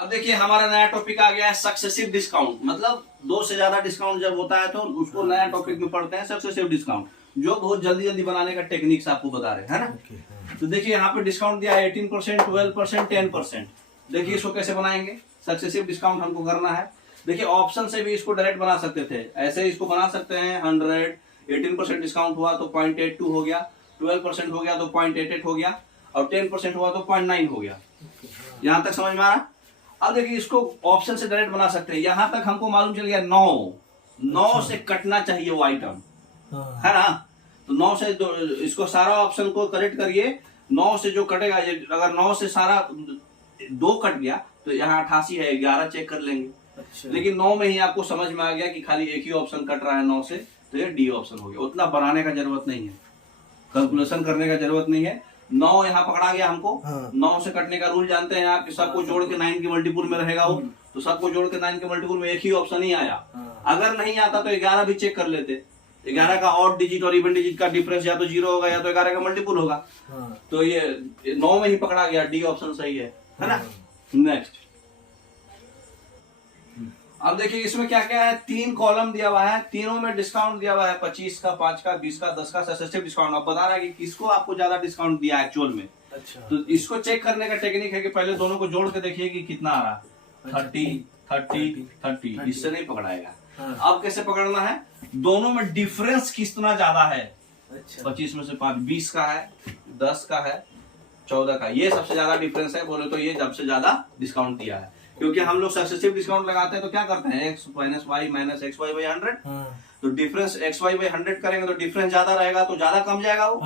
अब देखिए हमारा नया टॉपिक आ गया है सक्सेसिव डिस्काउंट। मतलब दो से ज्यादा डिस्काउंट जब होता है तो उसको नया टॉपिक में पढ़ते हैं सक्सेसिव डिस्काउंट, जो बहुत जल्दी जल्दी बनाने का टेक्निक्स आपको बता रहे हैं, है ना। तो देखिए यहाँ पे डिस्काउंट दिया है 18%, 12%, 10%। देखिए इसको कैसे बनाएंगे, सक्सेसिव डिस्काउंट हमको करना है। देखिए ऑप्शन से भी इसको डायरेक्ट बना सकते थे, ऐसे इसको बना सकते हैं 100, 18% डिस्काउंट हुआ तो 0.82 हो गया, 12% हो गया तो 0.88 हो गया, और 10% हुआ तो 0.9 हो गया। यहाँ तक समझ में आ रहा। अब देखिए इसको ऑप्शन से डायरेक्ट बना सकते हैं। यहां तक हमको मालूम चल गया 9 से कटना चाहिए वो आइटम, है ना। तो 9 से इसको सारा ऑप्शन को करेक्ट करिए। 9 से जो कटेगा, अगर 9 से सारा 2 कट गया तो यहाँ 88 है, 11 चेक कर लेंगे। अच्छा। लेकिन 9 में ही आपको समझ में आ गया कि खाली एक ही ऑप्शन कट रहा है 9 से, तो ये डी ऑप्शन हो गया। उतना बनाने का जरूरत नहीं है, कैलकुलेशन करने का जरूरत नहीं है। 9 यहाँ पकड़ा गया हमको। हाँ। 9 से कटने का रूल जानते हैं आप कि सबको जोड़ के 9 के मल्टीपुल में रहेगा वो, तो सबको जोड़ के 9 के मल्टीपुल में एक ही ऑप्शन ही आया। हाँ। अगर नहीं आता तो 11 भी चेक कर लेते। 11 का ऑड डिजिट और इवन डिजिट का डिफरेंस या तो 0 होगा या तो 11 का मल्टीपुल होगा। हाँ। तो ये 9 में ही पकड़ा गया, डी ऑप्शन सही है ना। नेक्स्ट, अब देखिए इसमें क्या क्या है। 3 कॉलम दिया हुआ है, तीनों में डिस्काउंट दिया हुआ है, 25 का, 5 का, 20 का, 10 का सक्सेसिव डिस्काउंट। अब बता रहा है कि किसको आपको ज्यादा डिस्काउंट दिया है एक्चुअल में। अच्छा। तो इसको चेक करने का टेक्निक है कि पहले दोनों को जोड़ के देखिए कि कितना आ रहा है। 30, इससे नहीं पकड़ाएगा। हाँ। अब कैसे पकड़ना है, दोनों में डिफरेंस कितना ज्यादा है। अच्छा। 25 में से 5, 20 का है, 10 का है, 14 का, ये सबसे ज्यादा डिफरेंस है। बोले तो ये सबसे ज्यादा डिस्काउंट दिया है, क्योंकि हम लोग सक्सेसिव डिस्काउंट लगाते हैं तो क्या करते हैं, x minus y minus x y by 100। तो डिफरेंस एक्स वाई बाई 100 करेंगे तो डिफरेंस ज्यादा रहेगा, तो ज्यादा कम जाएगा वो।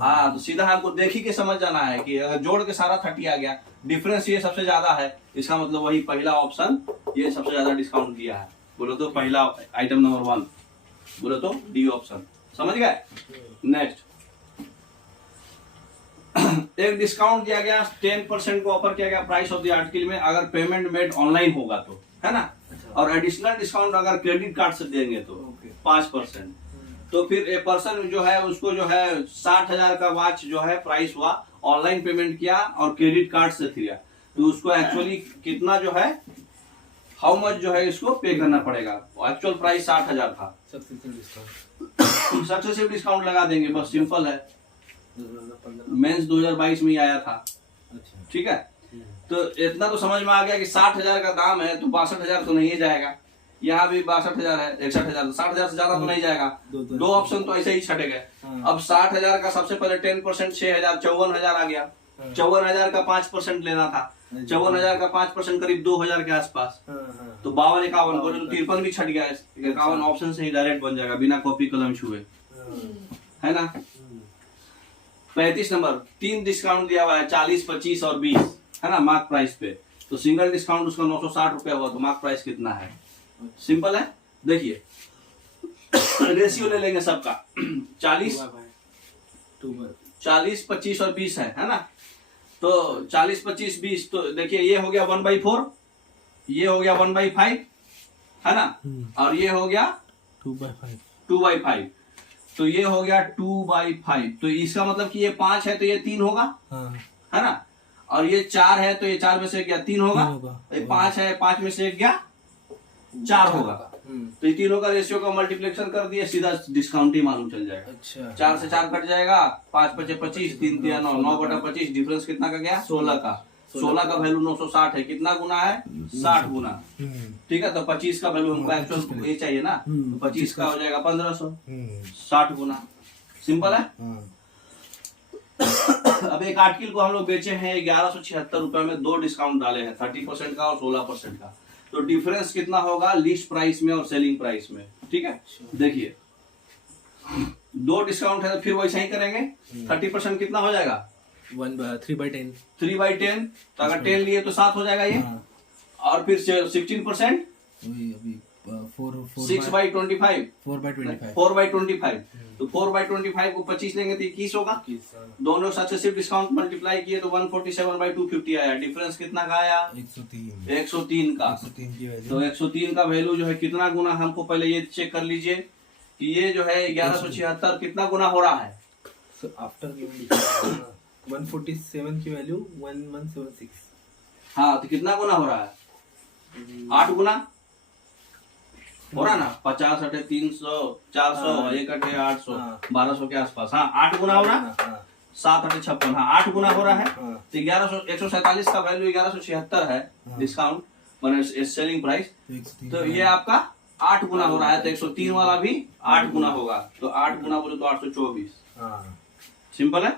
हाँ, तो सीधा हमको देख ही के समझ जाना है कि अगर जोड़ के सारा 30 आ गया, डिफरेंस ये सबसे ज्यादा है, इसका मतलब वही पहला ऑप्शन ये सबसे ज्यादा डिस्काउंट दिया है। बोलो तो पहला आइटम नंबर 1, बोलो तो डी ऑप्शन। समझ गए। नेक्स्ट, एक डिस्काउंट दिया गया, 10% को ऑफर किया गया प्राइस ऑफ द आर्टिकल में, अगर पेमेंट मेड ऑनलाइन होगा तो, है ना। और एडिशनल डिस्काउंट अगर क्रेडिट कार्ड से देंगे तो 5%। तो फिर ए पर्सन जो है उसको जो है 60,000 का वॉच जो है प्राइस हुआ, ऑनलाइन पेमेंट किया और क्रेडिट कार्ड से दिया, तो उसको एक्चुअली कितना जो है, हाउ मच जो है इसको पे करना पड़ेगा। एक्चुअल प्राइस 60,000 था, सक्सेसिव डिस्काउंट लगा देंगे, बस सिंपल है। मेंस 2022 में ही आया था। अच्छा। ठीक है, तो इतना तो समझ में आ गया कि 60,000 का दाम है तो 62,000 तो नहीं जाएगा। यहाँ भी 62,000 है, 61,000, 60,000 से ज्यादा तो नहीं जाएगा। दो ऑप्शन तो ऐसे ही छटे गए। अब 60,000 का सबसे पहले 10% 6,000, 54,000 आ गया। 54,000 का 5% लेना था, 54,000 का 5% करीब 2,000 के आसपास। तो 52, 51 को 53 भी छट गया। 51 ऑप्शन से ही डायरेक्ट बन जाएगा बिना कॉपी कलम छुए, है ना। 35 नंबर, 3 डिस्काउंट दिया हुआ है, 40, 25 और 20, है ना, मार्क प्राइस पे। तो सिंगल डिस्काउंट उसका 960 रुपया हुआ, तो मार्क प्राइस कितना है। सिंपल है, देखिए रेशियो ले लेंगे सबका। 40, 25 और 20 है ना। तो 40, 25, 20, तो देखिए ये हो गया 1/4, ये हो गया 1/5, है ना, और ये हो गया 2/5। तो ये हो गया 2/5। तो इसका मतलब कि ये 5 है तो ये 3 होगा। हाँ। है ना, और ये 4 है तो ये 4 में से गया 3 होगा। ये 5 है, 5 में से एक गया 4 होगा। तो ये तीनों का रेशियो का मल्टीप्लिकेशन कर दिया, सीधा डिस्काउंट ही मालूम चल जाएगा। अच्छा। 4 से 4 कट जाएगा, 5 × 5 = 25, 3 × 3 = 9, 9/25। डिफरेंस कितना का गया, 16 का। 16 का वैल्यू 960 है, कितना गुना है, 60 गुना। ठीक है, तो 25 का वैल्यू हमको एक्चुअल ये चाहिए ना, तो 25 का हो जाएगा 1500, 60 गुना। सिंपल है। अब एक आर्टिकल को हम लोग बेचे हैं 1176 रुपए में, 2 डिस्काउंट डाले हैं, 30% का और 16% का। तो डिफरेंस कितना होगा लिस्ट प्राइस में और सेलिंग प्राइस में। ठीक है, देखिए 2 डिस्काउंट है तो फिर वैसा ही करेंगे। 30% कितना हो जाएगा, 3/10। 3/10, तो अगर 10 लिए तो 7 हो जाएगा ये। और फिर 16% 6/25, 4/25। तो 4/25 को 25 लेंगे तो 21 होगा। दोनों सक्सेसिव डिस्काउंट मल्टीप्लाई किए तो 147/250 आया। डिफरेंस कितना का आया, 103 का। तो 103 का वैल्यू जो है कितना गुना, हमको पहले ये चेक कर लीजिए कि ये जो है 1176 कितना गुना हो रहा है। आफ्टर 147 की वैल्यू 1176। हाँ, तो कितना गुना हो रहा है? 8 गुना हो रहा ना। 50 अटे 300, 400, 1 अटे 800, 1200 के आसपास। हाँ, 8 गुना हो रहा है। 7 अटे 56, हाँ 8 गुना हो रहा है। तो 147 का वैल्यू 1176 है डिस्काउंट मैंने सेलिंग प्राइस। तो ये आपका 8 गुना हो रहा है, तो 103 वाला भी 8 गुना होगा। तो 8 गुना बोले तो 824। सिंपल है।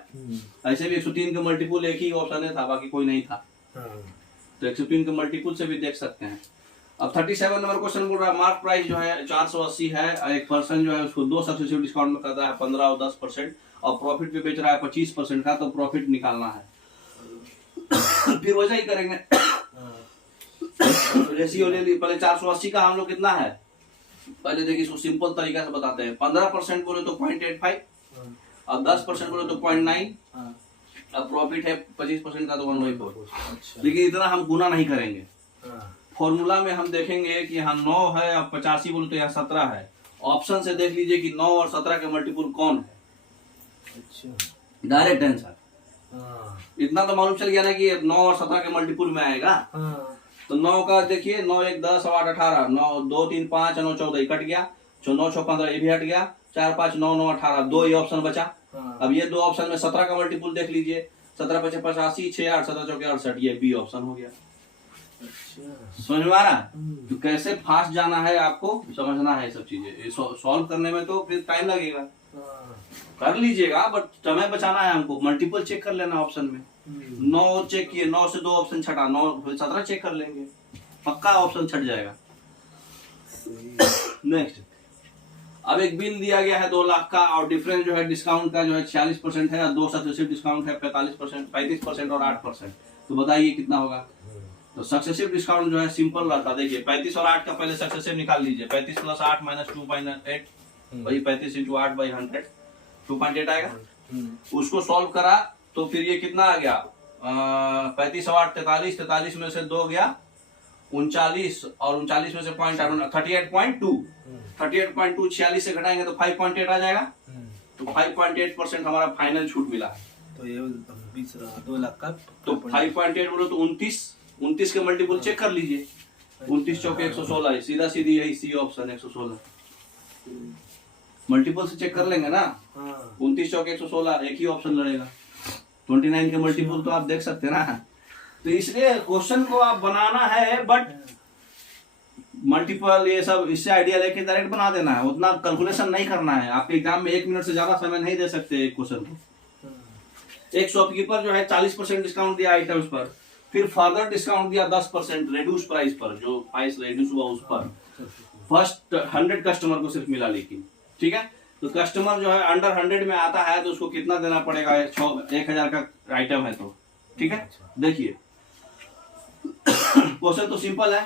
ऐसे भी 103 का मल्टीपुल एक ही ऑप्शन है था, बाकी कोई नहीं था। तो 103 के मल्टीपुल से भी देख सकते हैं। अब 37 नंबर क्वेश्चन बोल रहा है मार्क प्राइस जो है 480 है, एक पर्सन जो है उसको 2 सक्सेसिव डिस्काउंट में करता है 15 और 10%, और प्रॉफिट पे बेच रहा है 25% का, तो प्रॉफिट निकालना है। फिर वैसा ही करेंगे। रेशियो ले ली। पहले 480 का हम लोग कितना है, पहले देखिए इसको सिंपल तरीका से बताते हैं। 15% बोले तो 0.85, और 10% बोले तो 0.9, अब प्रॉफिट है 25% का तो 1/4। लेकिन इतना हम गुना नहीं करेंगे। फॉर्मूला में हम देखेंगे कि यहाँ 9 है, अब 85 बोले तो यहाँ 17 है। ऑप्शन से देख लीजिए कि 9 और 17 के मल्टीपुल कौन है। Direct answer. इतना तो मालूम चल गया ना कि 9 और 17 के मल्टीपुल में आएगा। तो 9 का देखिए, 9 1 10 8 18, 9 2 3 5 9 14 कट गया, 9 6 15 ये भी हट गया, 4 5 9 9 18, 2 ये ऑप्शन बचा। अब ये 2 ऑप्शन में 17 का मल्टीपुल देख लीजिए, 17 5 85, 6 8 17 चौके 68, ये बी ऑप्शन हो गया। समझ में आ रहा? तो कैसे फास्ट जाना है आपको समझना है सब चीजें। सॉल्व करने में तो फिर टाइम लगेगा, कर लीजिएगा, बट समय बचाना है हमको। मल्टीपल चेक कर लेना ऑप्शन में। 9 चेक किए, 9 से 2 ऑप्शन छटा, 9 फिर 17 चेक कर लेंगे, पक्का ऑप्शन छट जाएगा। नेक्स्ट, अब एक बिल दिया गया है 2 लाख का, और डिफरेंस जो है डिस्काउंट का जो है 46% है, और 2 सक्सेसिव डिस्काउंट है 35% और 8%। तो बताइए कितना होगा। तो सक्सेसिव डिस्काउंट जो है सिंपल रहता है। देखिए 35 और 8 का पहले सक्सेसिव निकाल लीजिए। 35 + 8 - 2.8, वही 35 × 8 / 100, 2.8 आएगा। उसको सॉल्व करा तो फिर ये कितना आ गया, 35 और 8 43, 43 में से 2 गया 39, और 39 में से पॉइंट 38.2, 38.2 46 से घटाएंगे तो 5.8 आ जाएगा। तो 5.8% हमारा फाइनल छूट मिला है। तो ये 2 लाख का, तो 5.8 बोलो तो 29 के मल्टीपल चेक कर लीजिए। 29 चौके 116 है, सीधा सीधी यही सी ऑप्शन 116। मल्टीपल से चेक कर लेंगे ना। 29 चौके 116 एक ही ऑप्शन लड़ेगा। 29 के मल्टीपल तो आप देख सकते हैं ना। तो इसलिए क्वेश्चन को आप बनाना है, बट मल्टीपल ये सब इससे आइडिया लेके डायरेक्ट बना देना है। उतना कैलकुलेशन नहीं करना है। आपके एग्जाम में 1 मिनट से ज्यादा समय नहीं दे सकते एक क्वेश्चन को। एक शॉपकीपर जो है 40% डिस्काउंट दिया आइटम्स पर, फिर फर्दर डिस्काउंट दिया 10% रिड्यूस प्राइस पर, जो प्राइस रिड्यूस हुआ उस पर। फर्स्ट 100 कस्टमर को सिर्फ मिला, लेकिन ठीक है। तो कस्टमर जो है अंडर 100 में आता है तो उसको कितना देना पड़ेगा, 1000 का आइटम है तो ठीक है। देखिए क्वेश्चन तो सिंपल है।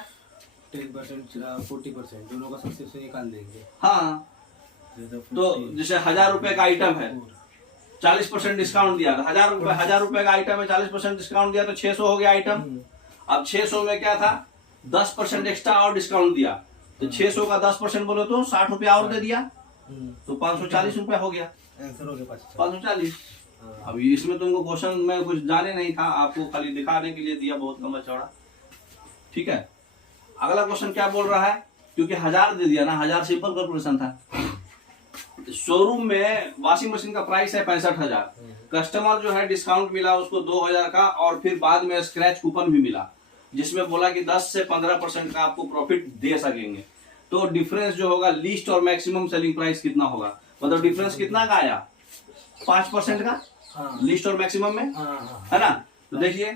10% 40% दोनों का सक्सेस निकाल देंगे। हाँ, तो जैसे 1000 रुपए का आइटम है, 40% डिस्काउंट दिया था। 1000 रुपए का आइटम है, 40% डिस्काउंट दिया तो 600 हो गया आइटम। अब 600 में क्या था, 10% एक्स्ट्रा और डिस्काउंट दिया, तो 600 का 10% बोलो तो 60 रुपया और दे दिया, तो 540 रुपया हो गया। आंसर हो गया 540। अब इसमें तुमको क्वेश्चन में कुछ जाने नहीं था, आपको खाली दिखाने के लिए दिया, बहुत लंबा चौड़ा। ठीक है, अगला क्वेश्चन क्या बोल रहा है, क्योंकि 1000 दे दिया ना, 1000 सिंपल कैलकुलेशन था। शोरूम में वॉशिंग मशीन का प्राइस है 65,000। कस्टमर जो है डिस्काउंट मिला उसको 2000 का, और फिर बाद में स्क्रैच कूपन भी मिला, जिसमें बोला कि 10 से 15% का आपको प्रॉफिट दे सकेंगे। तो डिफरेंस जो होगा लीस्ट और मैक्सिमम सेलिंग प्राइस कितना होगा, मतलब डिफरेंस कितना का आया, 5% का। लिस्ट और मैक्सिमम में है ना। तो देखिए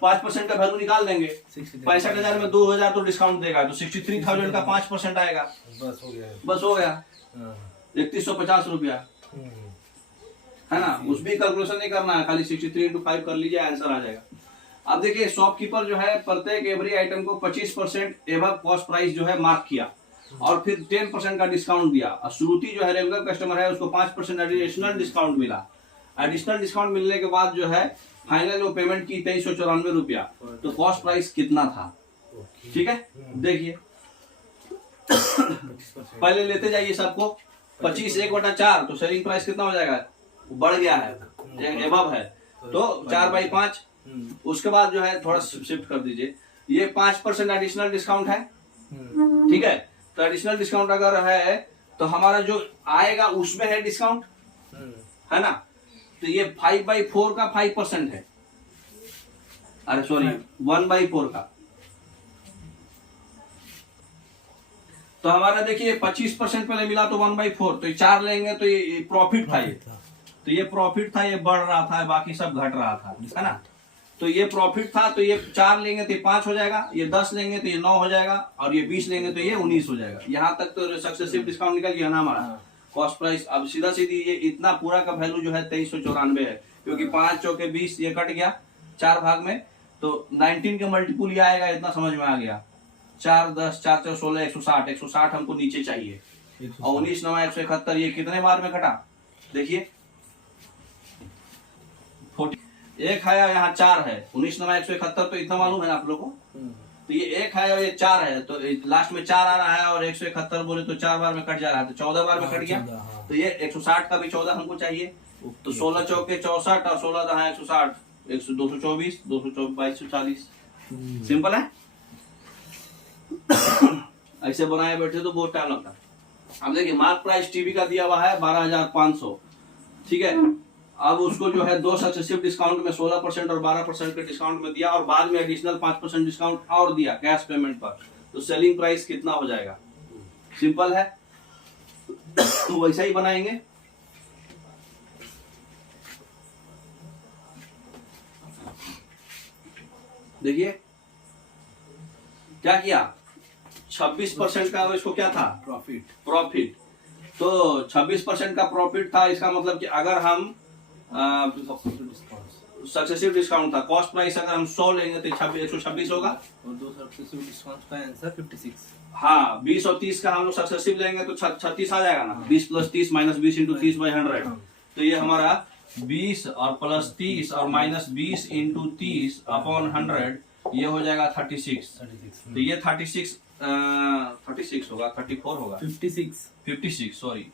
5% का वैल्यू निकाल देंगे। 65,000 में 2000 तो डिस्काउंट देगा, तो 63,000 का 5% आएगा, बस हो गया 3150 रुपया, है ना। उस भी कैलकुलेशन नहीं करना है, खाली 63 × 5 कर लीजिए, आंसर आ जाएगा। अब देखिए शॉपकीपर जो है प्रत्येक एवरी आइटम को 25% एबव कॉस्ट प्राइस जो है मार्क किया, और फिर 10% का डिस्काउंट दिया। और श्रुति जो है रेगुलर कस्टमर है, उसको 5% एडिशनल डिस्काउंट मिला। एडिशनल डिस्काउंट मिलने के बाद जो है फाइनल वो पेमेंट की 2394 रुपया। तो कॉस्ट प्राइस कितना था, ठीक है। देखिए पहले लेते जाइए सबको, 25 1/4, तो सेलिंग प्राइस कितना हो जाएगा, बढ़ गया है, एबव है, तो 4/5 उसके बाद जो है थोड़ा शिफ्ट कर दीजिए, ये 5% एडिशनल डिस्काउंट है, ठीक है। तो एडिशनल डिस्काउंट अगर है तो हमारा जो आएगा उसमें है डिस्काउंट, है ना। तो ये 5/4 का 5% है, अरे सॉरी 1/4 का। तो हमारा देखिए 25% पहले मिला तो 1/4, तो ये 4 लेंगे तो ये प्रॉफिट था, ये तो ये प्रॉफिट था, ये बढ़ रहा था, बाकी सब घट रहा था, है ना। तो ये प्रॉफिट था, तो ये 4 लेंगे तो ये 5 हो जाएगा, ये 10 लेंगे तो ये 9 हो जाएगा, और ये 20 लेंगे तो ये 19 हो जाएगा। यहाँ तक तो सक्सेसिव डिस्काउंट निकल गया ना हमारा। कॉस्ट प्राइस अब सीधा सीधी ये इतना पूरा का वैल्यू जो है 2394 है, क्योंकि 5 चौके 20 ये कट गया 4 भाग में, तो 19 के मल्टीपुल ये आएगा, इतना समझ में आ गया। 4 10 4 4 16 160 हमको नीचे चाहिए, और 19 9 171 ये कितने बार में कटा देखिए 40, एक है यहाँ 4 है, 19 9 171 तो इतना मालूम है ना आप लोगों को। तो ये 1 है और ये 4 है, तो लास्ट में 4 आ रहा है, और 171 बोले तो 4 बार में कट जा रहा है, तो 14 बार में कट गया। तो ये 160 का भी 14 हमको चाहिए, तो 16 चौके 64 और 16 दहा 160, 224 2240। सिंपल है। ऐसे बनाए बैठे तो बहुत टाइम लगता है। अब देखिए मार्क प्राइस टीवी का दिया हुआ है 12,500, ठीक है। अब उसको जो है 2 सक्सेसिव डिस्काउंट में 16% और 12% के डिस्काउंट में दिया, और बाद में एडिशनल 5% डिस्काउंट और दिया कैश पेमेंट पर, तो सेलिंग प्राइस कितना हो जाएगा। सिंपल है, वैसा ही बनाएंगे। देखिए क्या किया, 26% का इसको क्या था प्रॉफिट, तो 26% का प्रॉफिट था। इसका मतलब कि अगर हम सक्सेसिव डिस्काउंट था, कॉस्ट प्राइस अगर हम 100 लेंगे तो 126 होगा, और 2 सक्सेसिव डिस्काउंट का आंसर 56। हाँ 20 और 30 का हम लोग सक्सेसिव लेंगे तो 36 आ जाएगा ना। 20 + 30 - 20 × 30/100, तो ये हमारा 20 और प्लस 30 और -20 × 30/100, ये हो जाएगा 36। तो ये 36 होगा, 34 होगा, 56 सॉरी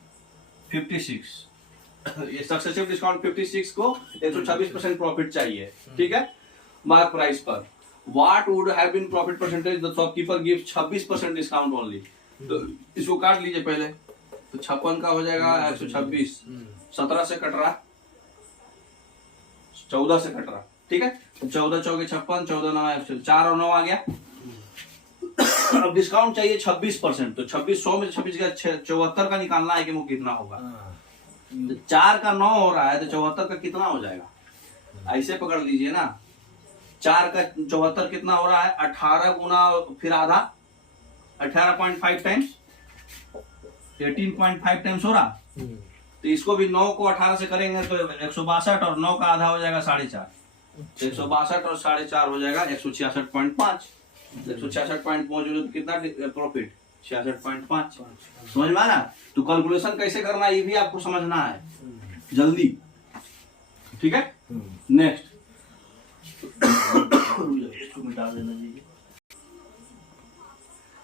56। ये सक्सेसिव डिस्काउंट 56 को 126% प्रॉफिट चाहिए, ठीक है। मार्क प्राइस पर what would have been profit percentage the shopkeeper give 26% discount only. तो इसको काट लीजिए पहले, तो 56 का हो जाएगा 126, 17 से कट रहा, 14 से कट रहा, ठीक है। 14 चौके 56, 14 9 4 और 9 आ गया। अब डिस्काउंट चाहिए 26%, तो 26 100 में 26 का 74 का निकालना है कि वो कितना होगा। तो 4 का 9 हो रहा है, तो 74 का कितना हो जाएगा, ऐसे पकड़ लीजिए ना। 4 का 74 कितना हो रहा है, 18 गुना फिर आधा, 18.5 टाइम्स, 18.5 टाइम्स हो रहा। तो इसको भी 9 को 18 से करेंगे तो 162, और 9 का आधा हो जाएगा 4.5, 162 और 4.5 हो जाएगा 166.5। 166.5 कितना प्रॉफिट, 66.5। समझ में आना। तो कैलकुलेशन कैसे करना है ये भी आपको समझना है जल्दी, ठीक है। नेक्स्ट इसको मिटा देना चाहिए।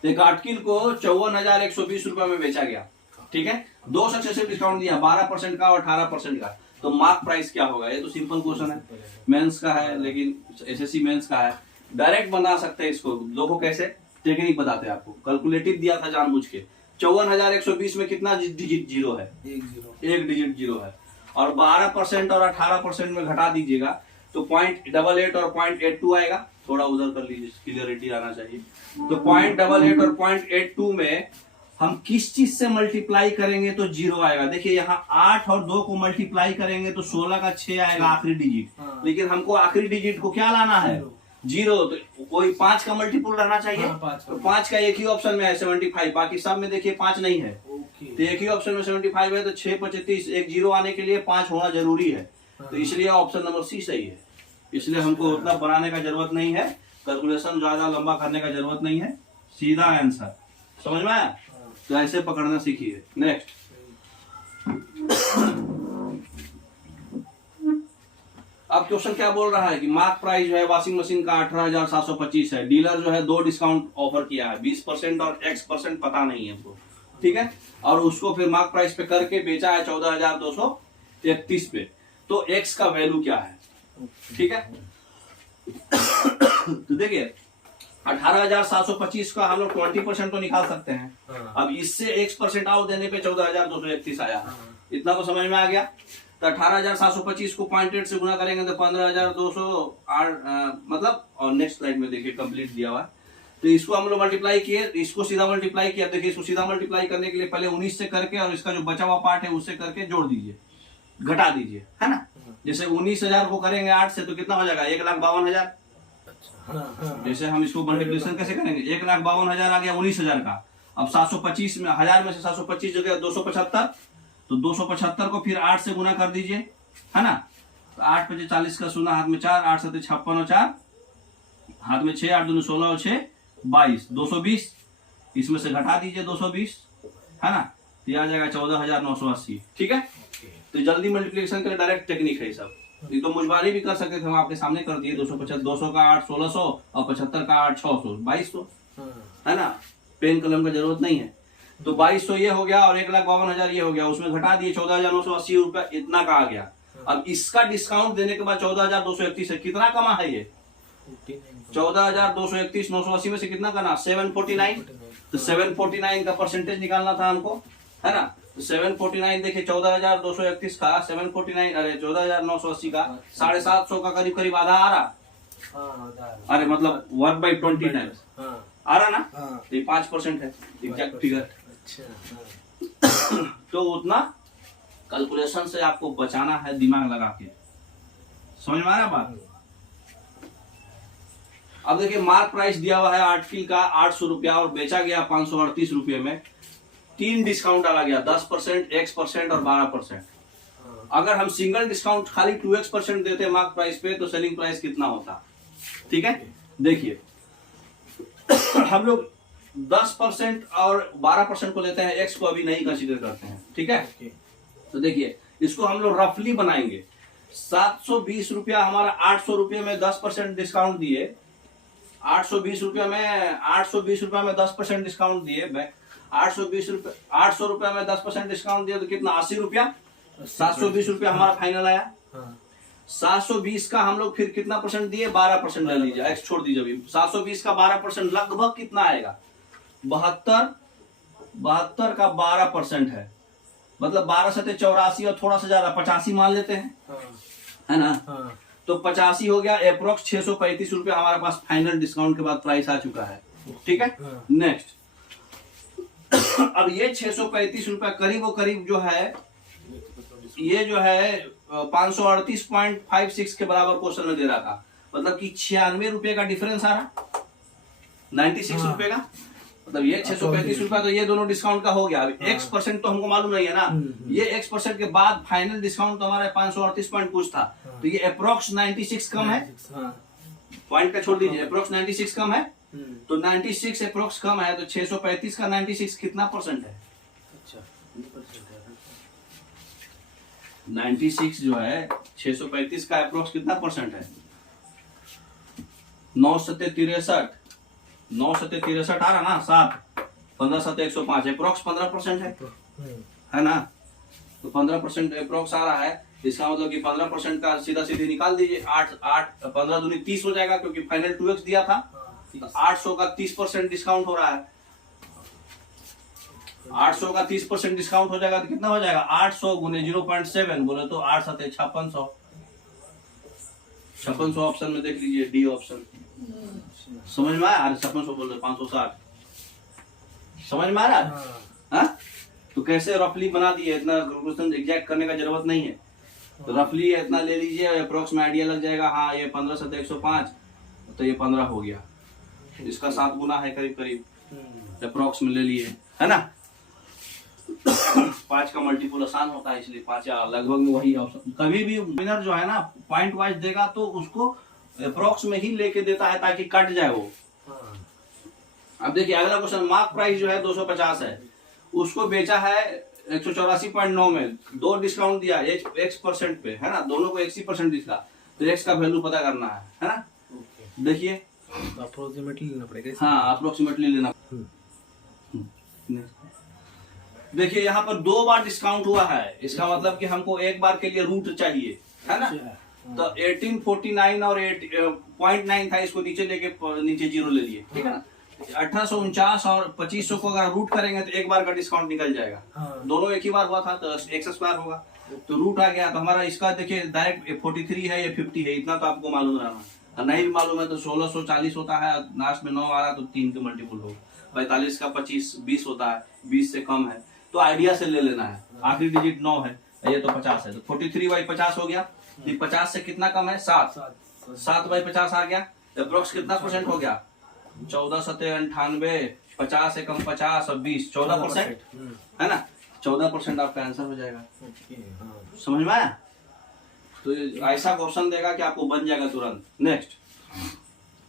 एक आर्टिकल को 54,120 रुपए में बेचा गया, ठीक है। 2 सक्सेसिव डिस्काउंट दिया, 12% का और 18% का, तो मार्क प्राइस क्या होगा। ये तो सिंपल क्वेश्चन है, मेंस का है, लेकिन एसएससी मेंस का है, डायरेक्ट बना सकते हैं इसको। देखो कैसे टेक्निक बताते हैं आपको। कैलकुलेटिव दिया था जानबूझ के, 54,120 में कितना डिजिट जीरो है, एक डिजिट जीरो है, और 12% और 18% में घटा दीजिएगा तो 0.88 और 0.82 आएगा। थोड़ा उधर कर लीजिए, क्लियरिटी आना चाहिए। तो 0.88 और 0.82 में हम किस चीज से मल्टीप्लाई करेंगे तो जीरो आएगा। देखिए यहाँ 8 और 2 को मल्टीप्लाई करेंगे तो 16 का 6 आएगा आखिरी डिजिट, लेकिन हमको आखिरी डिजिट को क्या लाना है, जीरो। तो कोई 5 का मल्टीपुल रहना चाहिए, तो 5 का एक ही ऑप्शन में है 75, बाकी सब में देखिए 5 नहीं है, तो एक ही ऑप्शन में 75 है, तो 6 × 35 एक जीरो आने के लिए 5 होना जरूरी है, तो इसलिए ऑप्शन नंबर सी सही है। इसलिए हमको उतना बनाने का जरूरत नहीं है, कैलकुलेशन ज्यादा लंबा करने का जरूरत नहीं है, सीधा आंसर। समझ में आया, तो ऐसे पकड़ना सीखिए। नेक्स्ट अब क्वेश्चन क्या बोल रहा है कि मार्क प्राइस जो है वॉशिंग मशीन का 18,725 है, डीलर जो है 2 डिस्काउंट ऑफर किया है, 20% और X% पता नहीं है हमको, ठीक है, और उसको फिर मार्क प्राइस पे करके बेचा है 14,231 पे। तो X का वैल्यू क्या है, ठीक है। तो देखिए 18,725 का हम लोग 20% तो निकाल सकते हैं। हाँ। अब इससे X% और देने पे 14,231 आया। हाँ। इतना तो समझ में आ गया। तो 18,725 को 0.8 से गुना करेंगे तो 15,208 मतलब, और नेक्स्ट स्लाइड में देखिए कंप्लीट दिया हुआ है। तो इसको हम लोग मल्टीप्लाई किए, इसको सीधा मल्टीप्लाई किया। देखिए इसको सीधा मल्टीप्लाई करने के लिए पहले 19 से करके और इसका जो बचा हुआ पार्ट है उससे करके जोड़ दीजिए, घटा दीजिए, है ना। जैसे 19,000 को करेंगे 8 से तो कितना हो जाएगा 1,52,000। जैसे हम इसको मल्टीप्लिकेशन कैसे करेंगे, 1,52,000 आ गया 19,000 का। अब 725 में 1000 में से 725 जगह 275, तो 275 को फिर 8 से गुना कर दीजिए, है ना। तो 8 × 40 का 0, हाथ में 4, 8 × 7 = 56 और 4 हाथ में 6, 8 × 2 = 16 और 6 = 22, 220 इसमें से घटा दीजिए 220, है ना। तो ये आ जाएगा 14,980। ठीक है, तो जल्दी मल्टीप्लिकेशन के डायरेक्ट टेक्निक है सब। ये तो मुझबारी भी कर सकते थे, हम आपके सामने कर दिए। 200 का 8 1600 और 75 का 8 600 2200, है ना। पेन कलम का जरूरत नहीं है। तो 2200 ये हो गया और 1,52,000 ये हो गया, उसमें घटा दिए 14,980 रुपया, इतना का आ गया। अब इसका डिस्काउंट देने के बाद 14,231 है। कितना कमा है ये 14,231, 980 में से कितना करना 749। तो 749 का परसेंटेज निकालना था हमको, है ना। तो 749 देखिए 14,231 का 749, अरे 14,980 का 750 का करीब करीब आधा आ रहा। अरे मतलब 1/20 टाइम्स आ रहा ना। तो ये 5% है एग्जैक्ट फिगर। तो उतना कैलकुलेशन से आपको बचाना है, दिमाग लगा के। समझ में आ रहा बात। अब देखिए मार्क प्राइस दिया हुआ है आर्टिकल का 800 रुपया और बेचा गया 538 रुपये में। 3 डिस्काउंट डाला गया, 10%, X% और 12%। अगर हम सिंगल डिस्काउंट खाली 2X% देते मार्क प्राइस पे तो सेलिंग प्राइस कितना होता। ठीक है, देखिए हम लोग 10% और 12% को लेते हैं, X को अभी नहीं कंसीडर करते हैं। ठीक है, तो देखिए इसको हम लोग रफली बनाएंगे। 720 रुपया हमारा 800 रुपये में 10% डिस्काउंट दिए, 820 रुपया में 10% डिस्काउंट दिए, 800 रुपया में 10% डिस्काउंट दिया तो कितना 80 रुपया, 720 रुपया हमारा फाइनल आया। 720 का हम लोग फिर कितना परसेंट दिए 12% ले लीजिए, एक्स छोड़ दीजिए अभी। 720 का 12% लगभग कितना आएगा 72 का 12% है, मतलब 12 से 84 और थोड़ा सा ज्यादा 85 मान लेते हैं, है ना। तो 85 हो गया, अप्रोक्स 635 रुपया हमारे पास फाइनल डिस्काउंट के बाद प्राइस आ चुका है। ठीक है, नेक्स्ट। अब ये 635 रुपया करीब जो है, ये जो है 538.56 के बराबर क्वेश्चन में दे रहा था, मतलब कि 96 रुपये का डिफरेंस आ रहा, 96 रुपये का, मतलब ये 635 रुपया। तो ये दोनों डिस्काउंट का हो गया। अभी X% तो हमको मालूम नहीं है ना, ये X% के बाद फाइनल डिस्काउंट तो हमारा 538 पॉइंट कुछ था, तो ये अप्रोक्स 96 कम है। पॉइंट का छोड़ दीजिए, अप्रोक्स 96 कम है। तो 96 अप्रोक्स कम है, तो 635 का 96 कितना परसेंट है? 96 जो है 635 का अप्रोक्स कितना परसेंट है? 9 सत्ते 63, 9 सत्ते 63 आ रहा ना, 7 15 सत्ते 105, अप्रोक्स 15% है ना। तो 15% अप्रोक्स आ रहा है, इसका मतलब कि 15% का सीधा सीधे निकाल दीजिए। 8 15 दूनी 30 हो जाएगा, क्योंकि फाइनल 2x दिया था। तो 800 का 30% डिस्काउंट हो रहा है, 800 का 30% डिस्काउंट हो जाएगा तो कितना हो जाएगा 800 गुने 0.7 बोले तो 8 7 5600। 5600 ऑप्शन में देख लीजिए, डी ऑप्शन। समझ में आया? 5600 बोल रहे 560, समझ में आ रहा है? हाँ, तो कैसे रफली बना दिए, इतना क्वेश्चन एग्जैक्ट करने का जरूरत नहीं है। तो रफली इतना ले लीजिए, अप्रोक्स में आइडिया लग जाएगा। हाँ, ये 15 7 105, तो ये 15 हो गया, इसका 7 गुना है करीब अप्रोक्स में ले लिए, है ना। 5 का मल्टीपल आसान होता है, इसलिए 5 या लगभग में वही ऑप्शन। कभी भी विनर जो है ना पॉइंट वाइज देगा तो उसको अप्रोक्स में ही लेके देता है ताकि कट जाए वो। अब देखिए अगला क्वेश्चन, मार्क प्राइस जो है 250 है, उसको बेचा है 184.9 में, 2 डिस्काउंट दिया X% पे, है ना। दोनों को 80% दिखा, तो X का वैल्यू पता करना है ना। देखिए अप्रोक्सीमेटली लेना पड़ेगा। हाँ, अप्रोक्सीमेटली लेना। देखिए यहाँ पर 2 बार डिस्काउंट हुआ है, इसका मतलब कि हमको एक बार के लिए रूट चाहिए, है ना। तो 1849 और 0.9 था, इसको नीचे लेके नीचे जीरो ले लिए, ठीक है ना। 1849 और 2500 को अगर रूट करेंगे तो एक बार का डिस्काउंट निकल जाएगा। दोनों एक ही बार हुआ था तो x स्क्वायर होगा, तो रूट आ गया। तो हमारा इसका देखिए डायरेक्ट 43 है या 50 है, इतना तो आपको मालूम रहना। और नहीं भी मालूम है तो 1640 होता है, लास्ट में 9 आ रहा तो 3 के मल्टीपल होगा। 45 का 25 20 होता है, 20 से कम है तो आइडिया से ले लेना है। आखिरी डिजिट 9 है, ये तो 50 है, तो 43/50 हो गया। 50 से कितना कम है? 7। 7/50 आ गया। अप्रोक्स कितना परसेंट हो गया? 1498, 50 से कम 50 और 20, 14% है ना। 14% आपका आंसर हो जाएगा। समझ में आया? तो ऐसा क्वेश्चन देगा कि आपको बन जाएगा तुरंत। नेक्स्ट,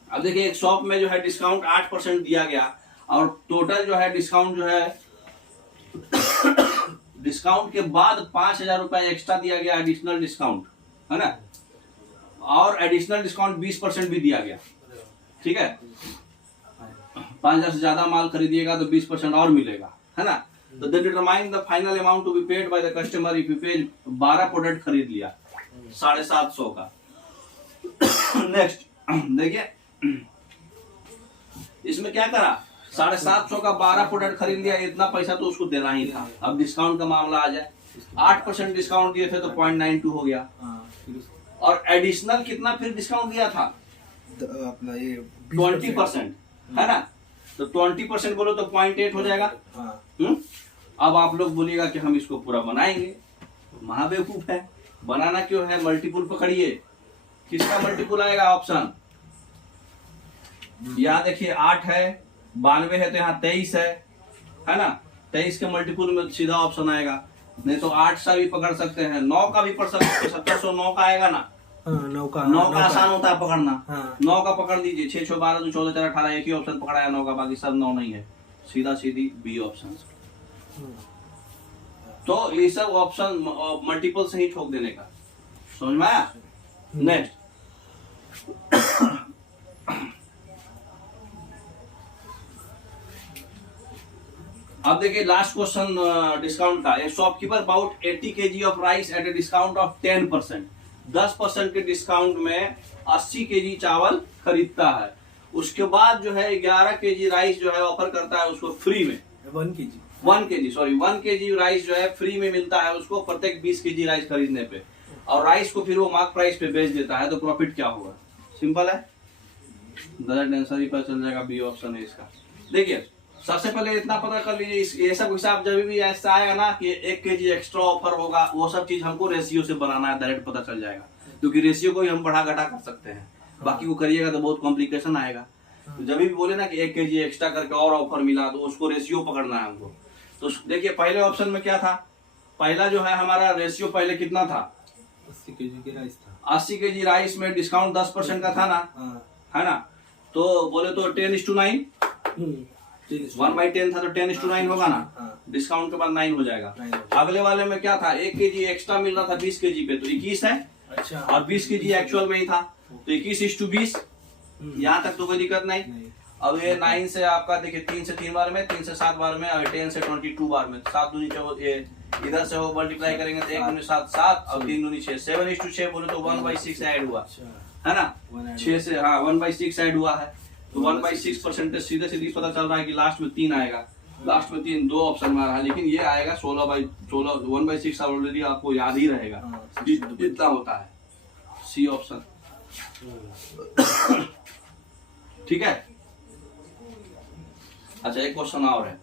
अब देखिए एक शॉप में जो है डिस्काउंट 8% दिया गया और टोटल जो है डिस्काउंट जो है डिस्काउंट के बाद 5000 रुपए एक्स्ट्रा दिया गया, एडिशनल डिस्काउंट है ना। और एडिशनल डिस्काउंट 20% भी दिया गया, ठीक है। 5000 से ज्यादा माल खरीदिएगा तो 20% और मिलेगा, है ना। तो determine the final amount to be paid by the customer if you pay 12 product खरीद लिया 750 का। नेक्स्ट देखिए इसमें क्या करा, 750 का 12 प्रोडक्ट खरीद लिया, इतना पैसा तो उसको देना ही था। अब डिस्काउंट का मामला आ जाए, 8% डिस्काउंट दिए थे तो 0.92 हो गया। और एडिशनल कितना फिर डिस्काउंट दिया था? अपना ये 20% है ना। तो 20% बोलो तो 0.8 हो जाएगा। अब आप लोग बोलिएगा कि हम इसको पूरा बनाएंगे, महाबेवकूफ है। बनाना क्यों है? मल्टीपुल पकड़िए। किसका मल्टीपुल आएगा? ऑप्शन यहाँ देखिए 8 है, 92 है तो यहाँ 23 है ना। 23 के मल्टीपुल में सीधा ऑप्शन आएगा। नहीं तो 8 सा भी पकड़ सकते हैं, 9 का भी पकड़ सकते हैं। 1709 का आएगा ना। 9 का आसान होता है पकड़ना। 9 का पकड़ दीजिए। 6 6 12 2 14 4 18 एक ही ऑप्शन पकड़ाया 9 का, बाकी सब 9 नहीं है। सीधा सीधी बी ऑप्शन। तो ये सब ऑप्शन मल्टीपल से ही ठोक देने का। समझ में आया? नेक्स्ट, अब देखिए लास्ट क्वेश्चन डिस्काउंट का। A shopkeeper bought 80 kg of rice at a discount of 10%। 10% के डिस्काउंट में 80 kg चावल खरीदता है। उसके बाद जो है 11 kg राइस जो है ऑफर करता है उसको फ्री में। 1 kg राइस जो है फ्री में मिलता है उसको प्रत्येक 20 kg राइस खरीदने पे। और राइस को फिर वो मार्क प्राइस पे बेच देता है, तो प्रॉफिट क्या होगा? सिंपल है, डायरेक्ट आंसर ही पता चल जाएगा। बी ऑप्शन है इसका। देखिए सबसे पहले इतना पता कर लीजिए, ये सब हिसाब जब भी ऐसा आएगा ना कि 1 kg एक्स्ट्रा ऑफर होगा, वो सब चीज हमको रेशियो से बनाना है, डायरेक्ट पता चल जाएगा। क्योंकि रेशियो को ही हम बढ़ा घटा कर सकते हैं, बाकी को करिएगा तो बहुत कॉम्प्लिकेशन आएगा। तो जब भी बोले ना कि 1 kg एक्स्ट्रा करके और ऑफर मिला, तो उसको रेशियो पकड़ना है हमको। तो देखिए पहले ऑप्शन में क्या था, पहला जो है हमारा रेशियो पहले कितना था? 80 kg की राइस था। 80 kg राइस में डिस्काउंट 10% का था ना, है ना। तो बोले तो 10:9, 1/10 था तो 10:9 होगा ना। डिस्काउंट के बाद 9 हो जाएगा। अगले वाले में क्या था, 1 kg एक्स्ट्रा मिल रहा था 20 kg पे, तो 21 है। अच्छा। और 20 kg एक्चुअल में ही था, तो 21:20। यहाँ तक तो कोई दिक्कत नहीं। अब ये 9 से आपका देखिए 3 से 3 बार में, 3 से 7 बार में, और 10 से 22 बार में। 7 दूनी 14, इधर से हो मल्टीप्लाई करेंगे तो 1 दूनी 7 7 और 3 दूनी 6, 7:6 बोले तो 1/6 ऐड हुआ, है ना। 6 से 1/6 ऐड हुआ है, तो 1/6 परसेंटेज सीधे सीधे पता चल रहा है कि लास्ट में 3 आएगा। लास्ट में 3, 2 ऑप्शन में आ रहा है, लेकिन ये आएगा 16/16। 1/6 ऑलरेडी आपको याद ही रहेगा, इतना होता है। सी ऑप्शन, ठीक है। अच्छा एक क्वेश्चन और है।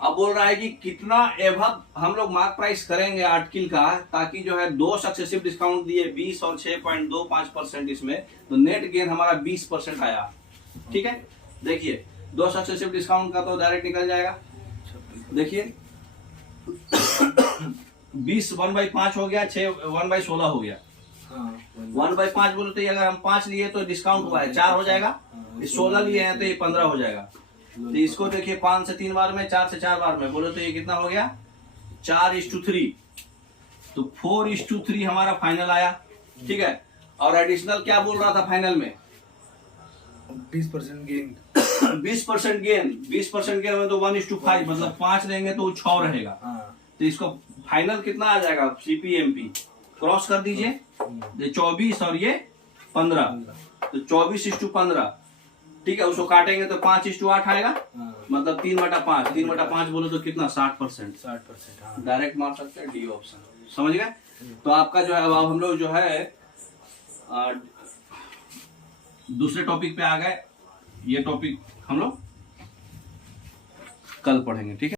अब बोल रहा है कि कितना एवब हम लोग मार्क प्राइस करेंगे आर्टिकल का, ताकि जो है 2 सक्सेसिव डिस्काउंट दिए 20 और 6.25% इसमें, तो नेट गेन हमारा 20% आया। ठीक है, देखिए 2 सक्सेसिव डिस्काउंट का तो डायरेक्ट निकल जाएगा। देखिए 20 1/5 हो गया, 6 1/16 हो गया। 1/5 बोलते हैं, अगर हम 5 लिए तो डिस्काउंट हुआ है 4 हो जाएगा। 16 लिए हैं तो ये 15 हो जाएगा। तो इसको देखिए 5 से 3 बार में, 4 से 4 बार में बोलो तो ये कितना हो गया, 4:3। तो 4:3 हमारा फाइनल आया। ठीक है, और एडिशनल क्या बोल रहा था फाइनल में? 20% गेन। 20% गेन। 20% गेन में तो 1:5, मतलब 5 लेंगे तो 6 रहेगा। तो इसको फाइनल कितना आ जाएगा? CPMP क्रॉस कर दीजिए। ये 24 और ये 15, तो 24:15, ठीक है। उसको काटेंगे तो 5:8 आएगा, मतलब 3/5, 3/5 बोलो तो कितना, 60%। 60%, हाँ। डायरेक्ट मार सकते हैं, डी ऑप्शन, समझ गए। तो आपका जो है अब हम लोग जो है दूसरे टॉपिक पे आ गए। ये टॉपिक हम लोग कल पढ़ेंगे, ठीक है।